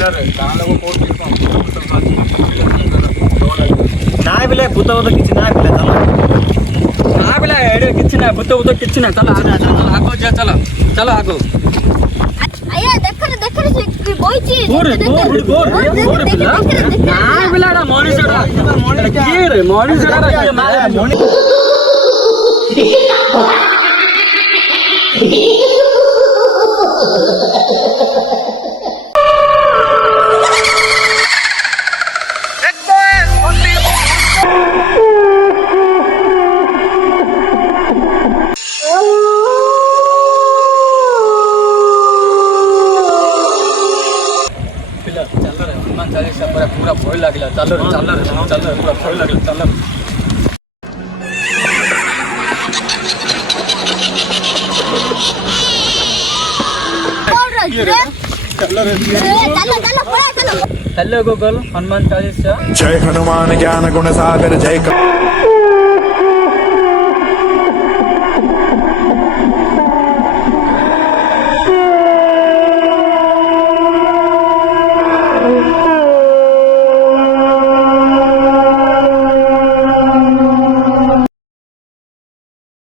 pillar है कहां लोगों कोट के ना बिले भूत भूत किसी ना बिले चलो ना बिले एडे किसी ना भूत भूत किसी ना चलो आगो जा चलो चलो आगो आया देखर से बोइची गोर बिला ना बिलाडा मनीषडा के रे मनीषडा के मारे हनुमान चालीसा पूरा भय लागला चलो पूरा भय लागला चलो चलो गूगल हनुमान चालीसा जय हनुमान ज्ञान गुण सागर जय